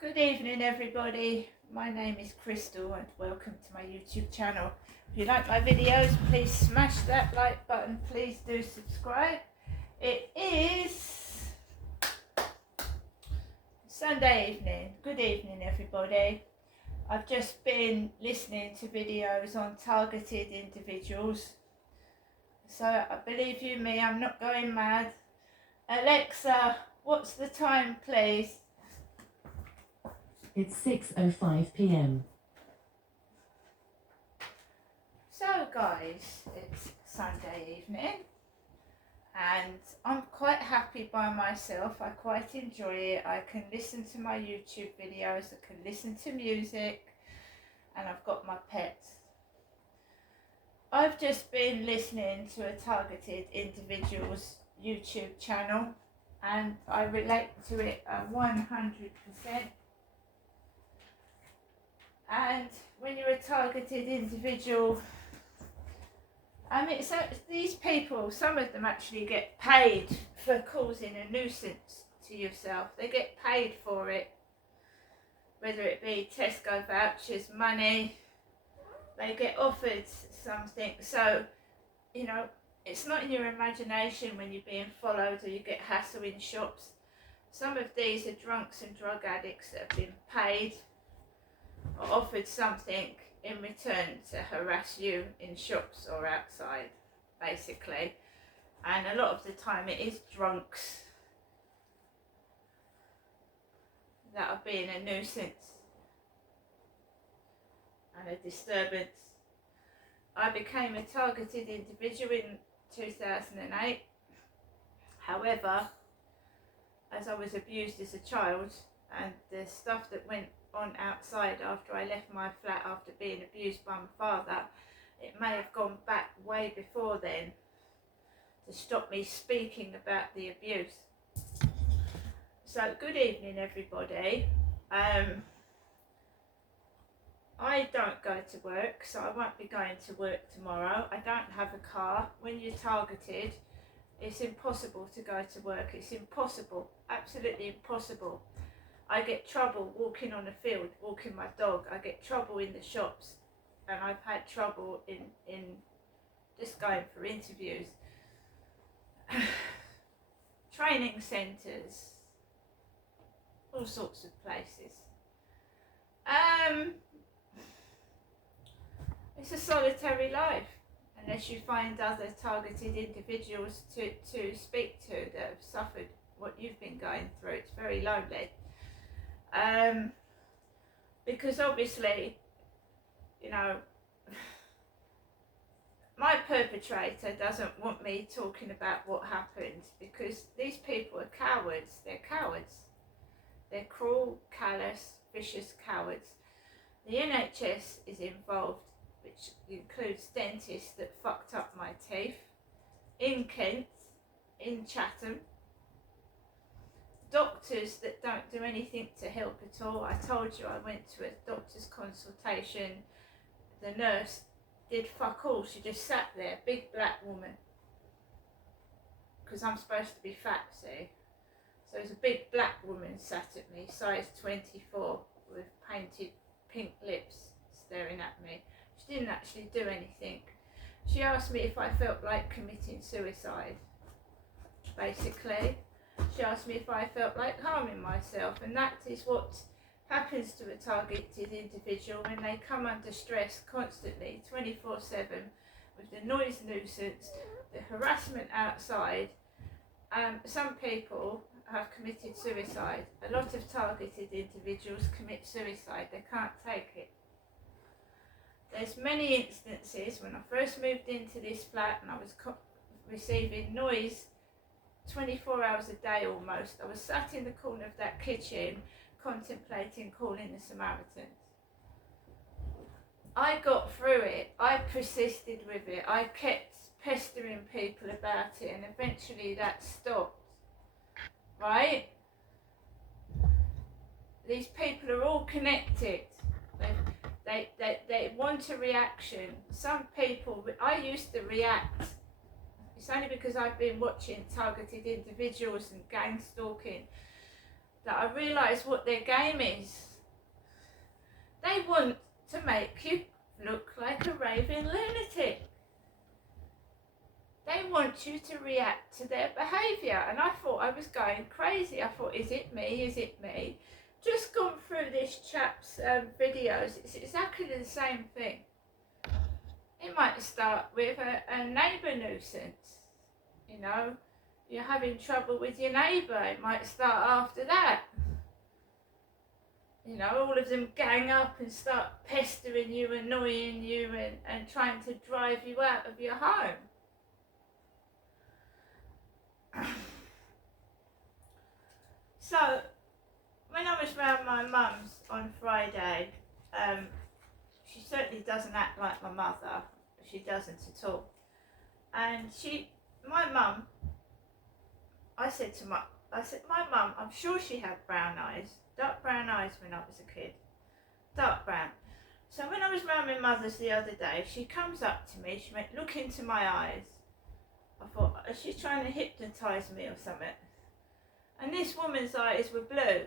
Good evening everybody, my name is Crystal and welcome to my YouTube channel. If you like my videos, please smash that like button, please do subscribe. It is Sunday evening. Good evening everybody. I've just been listening to videos on targeted individuals, so I believe you me, I'm not going mad. Alexa, what's the time please? It's 6:05 p.m. So guys, it's Sunday evening and I'm quite happy by myself. I quite enjoy it. I can listen to my YouTube videos, I can listen to music, and I've got my pets. I've just been listening to a targeted individual's YouTube channel and I relate to it 100%. And when you're a targeted individual, I mean, so these people, some of them actually get paid for causing a nuisance to yourself. They get paid for it, whether it be Tesco vouchers, money, they get offered something. So, you know, it's not in your imagination when you're being followed or you get hassle in shops. Some of these are drunks and drug addicts that have been paid or offered something in return to harass you in shops or outside, basically. And a lot of the time it is drunks that are being a nuisance and a disturbance. I became a targeted individual in 2008. However, as I was abused as a child and the stuff that went on outside after I left my flat after being abused by my father, it may have gone back way before then to stop me speaking about the abuse. So good evening everybody. I don't go to work, so I won't be going to work tomorrow. I don't have a car. When you're targeted, it's impossible to go to work. It's impossible, absolutely impossible. I get trouble walking on the field, walking my dog. I get trouble in the shops, and I've had trouble in just going for interviews. Training centres, all sorts of places. It's a solitary life unless you find other targeted individuals to speak to that have suffered what you've been going through. It's very lonely. Because obviously, you know, my perpetrator doesn't want me talking about what happened because these people are cowards. They're cowards. They're cruel, callous, vicious cowards. The NHS is involved, which includes dentists that fucked up my teeth in Kent, in Chatham. Doctors that don't do anything to help at all. I told you I went to a doctor's consultation. The nurse did fuck all. She just sat there, big black woman, because I'm supposed to be fat, see. So there's a big black woman sat at me, size 24, with painted pink lips, staring at me. She didn't actually do anything. She asked me if I felt like committing suicide, basically. She asked me if I felt like harming myself, and that is what happens to a targeted individual when they come under stress constantly, 24/7, with the noise nuisance, the harassment outside. Some people have committed suicide. A lot of targeted individuals commit suicide. They can't take it. There's many instances when I first moved into this flat and I was receiving noise 24 hours a day almost. I was sat in the corner of that kitchen contemplating calling the Samaritans. I got through it. I persisted with it. I kept pestering people about it, and eventually that stopped. Right? These people are all connected. They want a reaction. Some people, I used to react. It's only because I've been watching targeted individuals and gang stalking that I realised what their game is. They want to make you look like a raving lunatic. They want you to react to their behaviour. And I thought I was going crazy. I thought, is it me? Is it me? Just gone through this chap's videos. It's exactly the same thing. It might start with a neighbour nuisance. You know, you're having trouble with your neighbour. It might start after that. You know, all of them gang up and start pestering you, annoying you, and trying to drive you out of your home. So, when I was round my mum's on Friday, she certainly doesn't act like my mother. She doesn't at all. And my mum, I said, my mum, I'm sure she had brown eyes, dark brown eyes when I was a kid, dark brown. So when I was round my mother's the other day, she comes up to me, she went, look into my eyes. I thought, is she trying to hypnotise me or something? And this woman's eyes were blue.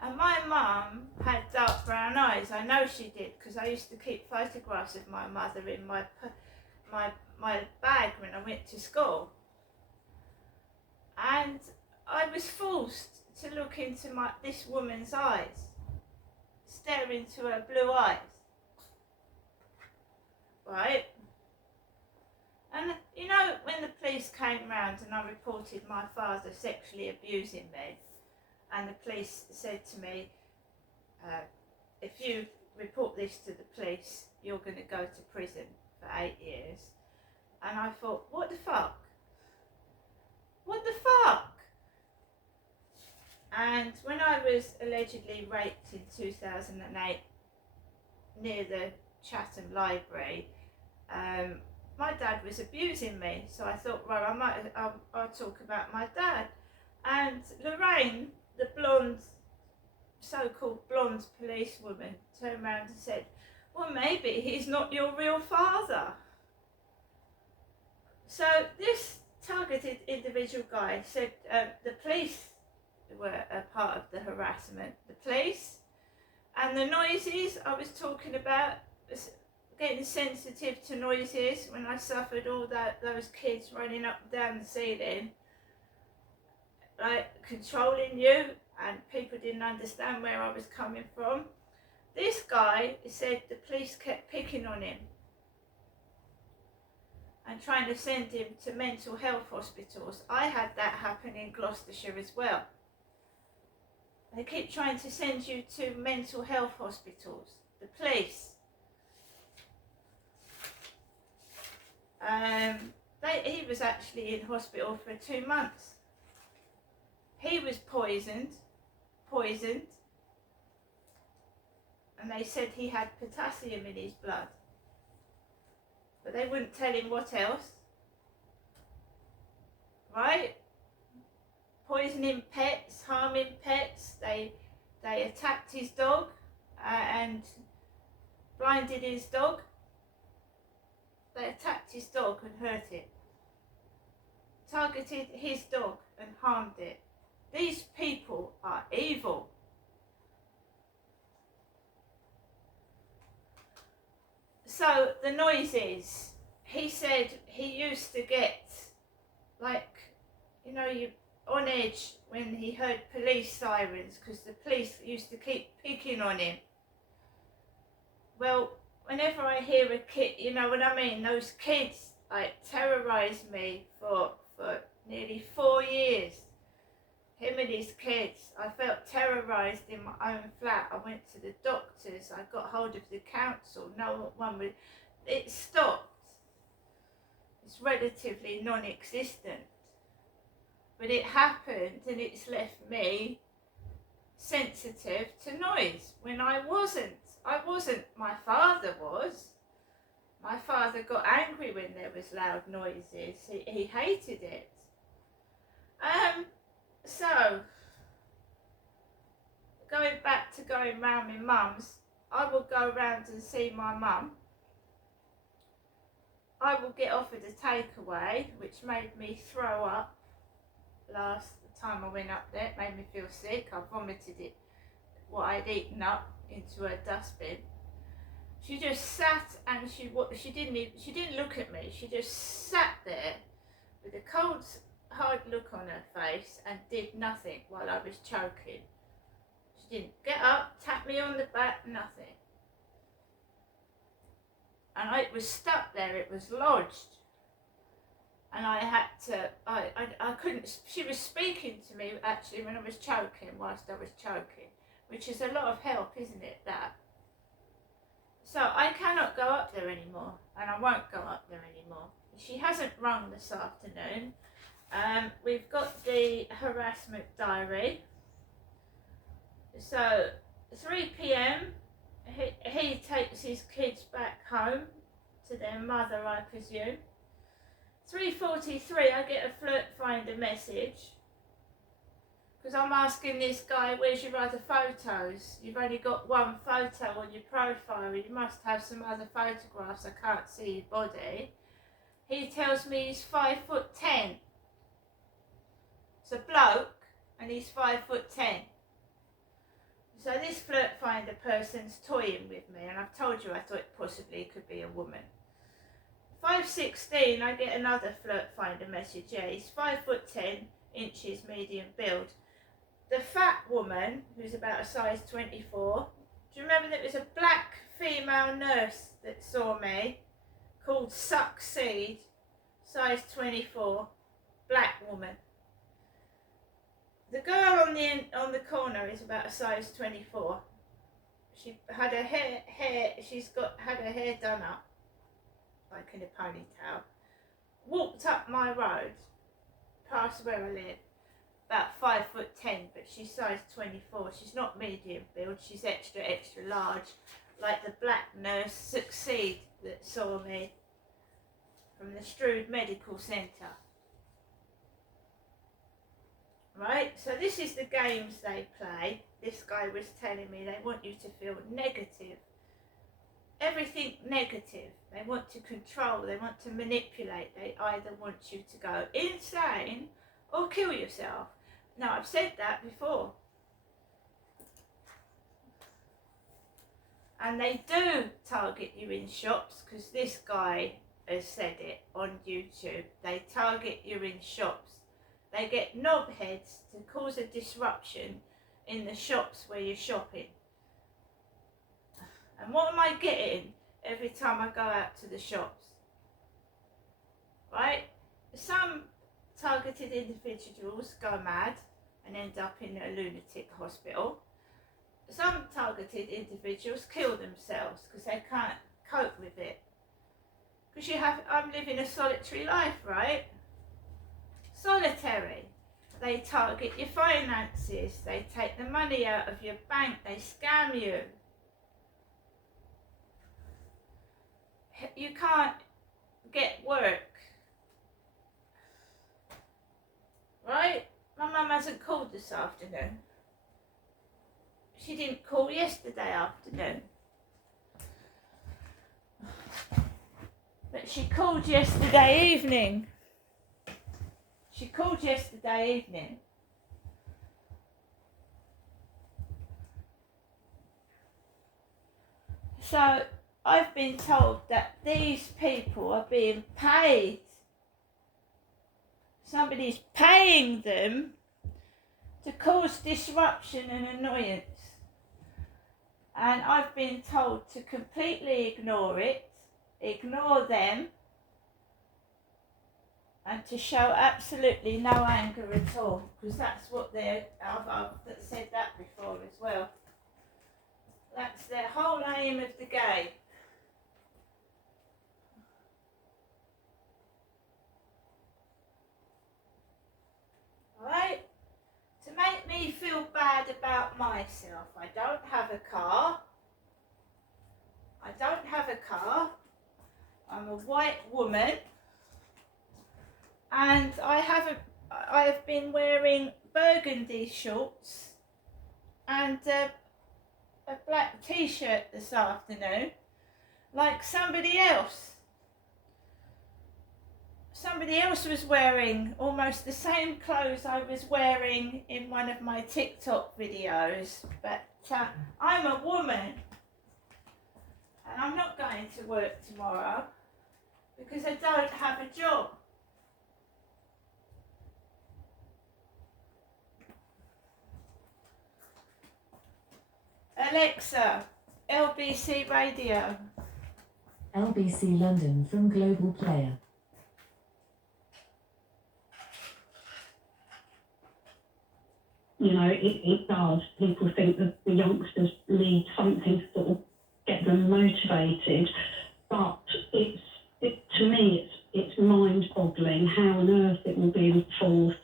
And my mum had dark brown eyes. I know she did, because I used to keep photographs of my mother in my bag when I went to school. And I was forced to look into this woman's eyes, stare into her blue eyes. Right? And you know, when the police came round and I reported my father sexually abusing me, and the police said to me, if you report this to the police, you're going to go to prison for 8 years. And I thought, what the fuck? What the fuck? And when I was allegedly raped in 2008 near the Chatham Library, my dad was abusing me. So I thought, well, I'll talk about my dad. And Lorraine, the blonde, so-called blonde policewoman, turned around and said, well, maybe he's not your real father. So this targeted individual guy said the police were a part of the harassment. The police and the noises I was talking about, getting sensitive to noises when I suffered all those kids running up and down the ceiling, like controlling you, and people didn't understand where I was coming from. This guy said the police kept picking on him and trying to send him to mental health hospitals. I had that happen in Gloucestershire as well. They keep trying to send you to mental health hospitals, the police. He was actually in hospital for 2 months. He was poisoned, and they said he had potassium in his blood. But they wouldn't tell him what else. Right? Poisoning pets, harming pets. They attacked his dog and blinded his dog. They attacked his dog and hurt it. Targeted his dog and harmed it. These people are evil. So the noises, he said he used to get, like, you know, you on edge when he heard police sirens, because the police used to keep picking on him. Well, whenever I hear a kid, you know what I mean, those kids like terrorised me for nearly 4 years. Him and his kids. I felt terrorised in my own flat. I went to the doctors. I got hold of the council. No one would. It stopped. It's relatively non-existent. But it happened, and it's left me sensitive to noise when I wasn't. My father was. My father got angry when there was loud noises. He hated it. So, going round my mum's, I will go round and see my mum. I will get offered a takeaway, which made me throw up last time I went up there. It made me feel sick. I vomited it, what I'd eaten up, into a dustbin. She just sat and she didn't look at me. She just sat there with a cold, hard look on her face and did nothing while I was choking. She didn't get up, tap me on the back, nothing. And it was stuck there, it was lodged. And I had to, I couldn't, she was speaking to me actually when I was choking, whilst I was choking, which is a lot of help, isn't it, that? So I cannot go up there anymore, and I won't go up there anymore. She hasn't rung this afternoon. We've got the harassment diary. So 3 p.m, he takes his kids back home to their mother, I presume. 3:43, I get a Flirt Finder message. Because I'm asking this guy, where's your other photos? You've only got one photo on your profile. You must have some other photographs. I can't see your body. He tells me he's 5'10". It's a bloke and he's 5'10". So this Flirt Finder person's toying with me, and I've told you I thought it possibly could be a woman. 5:16, I get another Flirt Finder message. Yeah, he's 5'10", medium build. The fat woman, who's about a size 24, do you remember there was a black female nurse that saw me called Succeed, size 24, black woman. The girl on the corner is about a size 24. She had her hair had her hair done up, like in a ponytail. Walked up my road, past where I live, about 5'10", but she's size 24. She's not medium build, she's extra large, like the black nurse Succeed that saw me from the Strood Medical Centre. Right, so this is the games they play. This guy was telling me they want you to feel negative. Everything negative. They want to control, they want to manipulate. They either want you to go insane or kill yourself. Now, I've said that before. And they do target you in shops, because this guy has said it on YouTube. They target you in shops. They get knobheads to cause a disruption in the shops where you're shopping. And what am I getting every time I go out to the shops? Right? Some targeted individuals go mad and end up in a lunatic hospital. Some targeted individuals kill themselves because they can't cope with it. Because I'm living a solitary life, right? Solitary. They target your finances, they take the money out of your bank, they scam you. You can't get work. Right? My mum hasn't called this afternoon. She didn't call yesterday afternoon. But she called yesterday evening. So I've been told that these people are being paid. Somebody's paying them to cause disruption and annoyance. And I've been told to completely ignore it, ignore them, and to show absolutely no anger at all, because that's what I've said that before as well. That's the whole aim of the game. Right? To make me feel bad about myself. I don't have a car. I'm a white woman. And I have been wearing burgundy shorts and a black t-shirt this afternoon, like somebody else. somebody else was wearing almost the same clothes I was wearing in one of my TikTok videos, but I'm a woman and I'm not going to work tomorrow because I don't have a job. Alexa, LBC Radio. LBC London from Global Player. You know, it does. People think that the youngsters need something to sort of get them motivated, but to me, it's mind-boggling how on earth it will be enforced.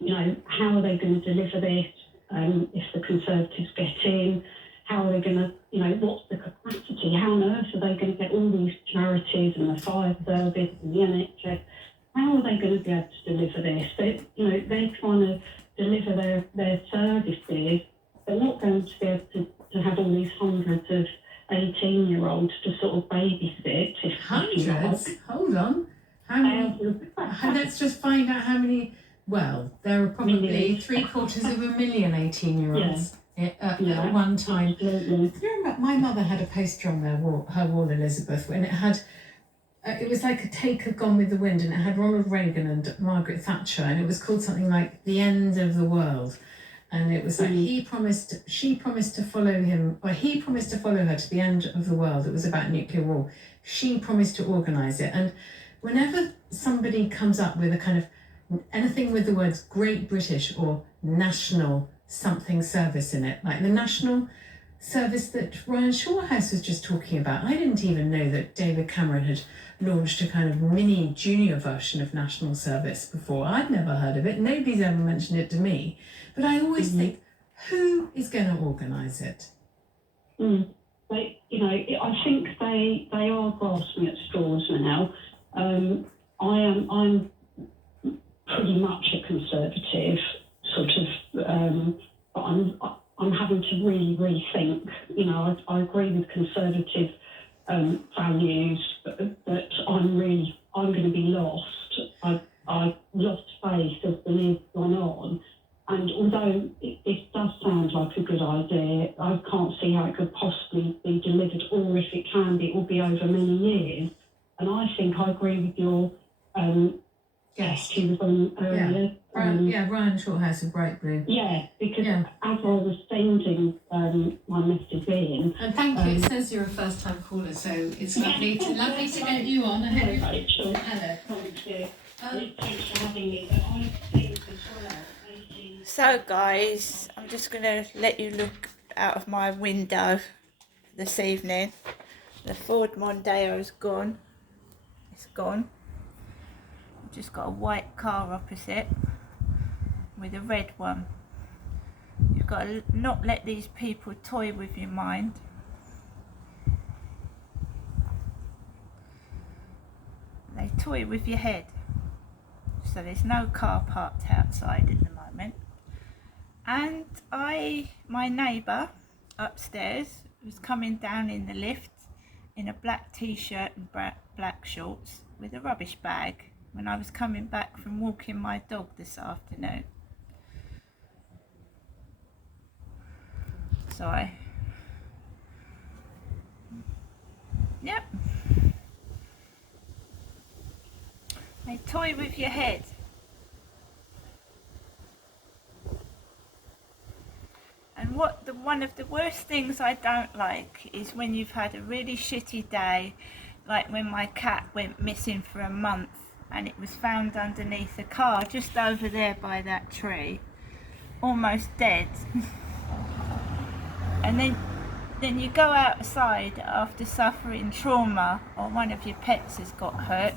You know, how are they going to deliver this if the Conservatives get in? How are they going to, you know, what's the capacity? How on earth are they going to get all these charities and the fire service and the NHS? How are they going to be able to deliver this? They're trying to deliver their services. They're not going to be able to have all these hundreds of 18-year-olds to sort of babysit. Hundreds? Hold on. How many? Let's just find out how many. Well, there are probably 750,000 18-year-olds at one time. Absolutely. You remember, my mother had a poster on her wall, Elizabeth, when it had. It was like a take had gone with the wind, and it had Ronald Reagan and Margaret Thatcher, and it was called something like "The End of the World," and it was like she promised to follow him, or he promised to follow her to the end of the world. It was about nuclear war. She promised to organise it, and whenever somebody comes up with a kind of anything with the words Great British or National something service in it, like the National Service that Ryan Shawhouse was just talking about. I didn't even know that David Cameron had launched a kind of mini junior version of National Service before. I'd never heard of it. Nobody's ever mentioned it to me. But I always think, who is going to organise it? I think they are grasping at straws now. I'm pretty much a Conservative, sort of, but I'm having to really rethink. You know, I agree with Conservative values, but I'm going to be lost. I lost faith as the years gone on, and although it does sound like a good idea, I can't see how it could possibly be delivered, or if it can be, it will be over many years. And I think I agree with your guest who was on earlier. Ryan Shawhouse of Bright Blue. Yeah, because as I was sending my message in... And thank you, it says you're a first-time caller, so it's lovely to get you on. Hello, Rachel. Hello. Thank you. Thanks for having me. But I think as well... So guys, I'm just going to let you look out of my window this evening. The Ford Mondeo's gone. It's gone. I've just got a white car opposite with a red one. You've got to not let these people toy with your mind. They toy with your head. So there's no car parked outside at the moment. And my neighbour upstairs was coming down in the lift in a black t-shirt and black shorts with a rubbish bag when I was coming back from walking my dog this afternoon. So yep. They toy with your head. And one of the worst things I don't like is when you've had a really shitty day, like when my cat went missing for a month and it was found underneath a car just over there by that tree, almost dead. And then you go outside after suffering trauma, or one of your pets has got hurt,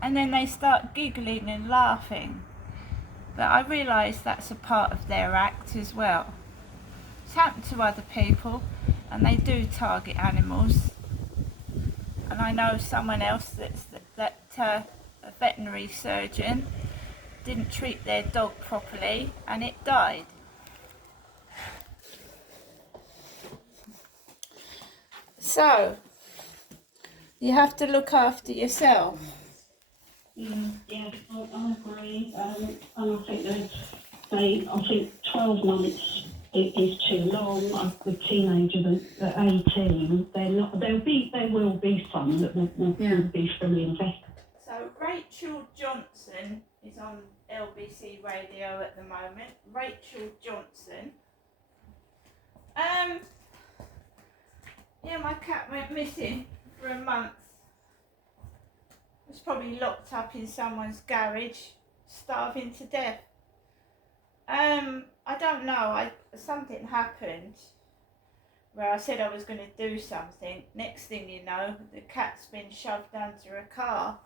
and then they start giggling and laughing. But I realise that's a part of their act as well. It's happened to other people, and they do target animals. And I know someone else that a veterinary surgeon didn't treat their dog properly, and it died. So, you have to look after yourself. Yeah, I agree. And I think I think 12 months is too long. With teenagers at 18, there will be some that will be fully invested. So Rachel Johnson is on LBC Radio at the moment. Rachel Johnson. Yeah, my cat went missing for a month. Was probably locked up in someone's garage, starving to death. I don't know. Something happened where I said I was going to do something. Next thing you know, the cat's been shoved under a car.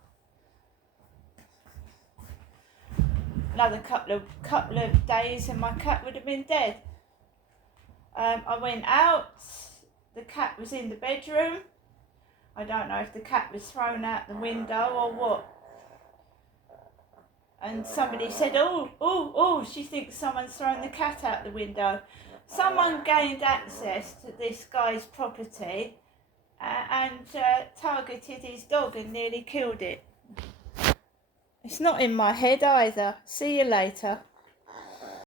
Another couple of days, and my cat would have been dead. I went out. The cat was in the bedroom. I don't know if the cat was thrown out the window or what. And somebody said, oh, she thinks someone's thrown the cat out the window. Someone gained access to this guy's property and targeted his dog and nearly killed it. It's not in my head either. See you later.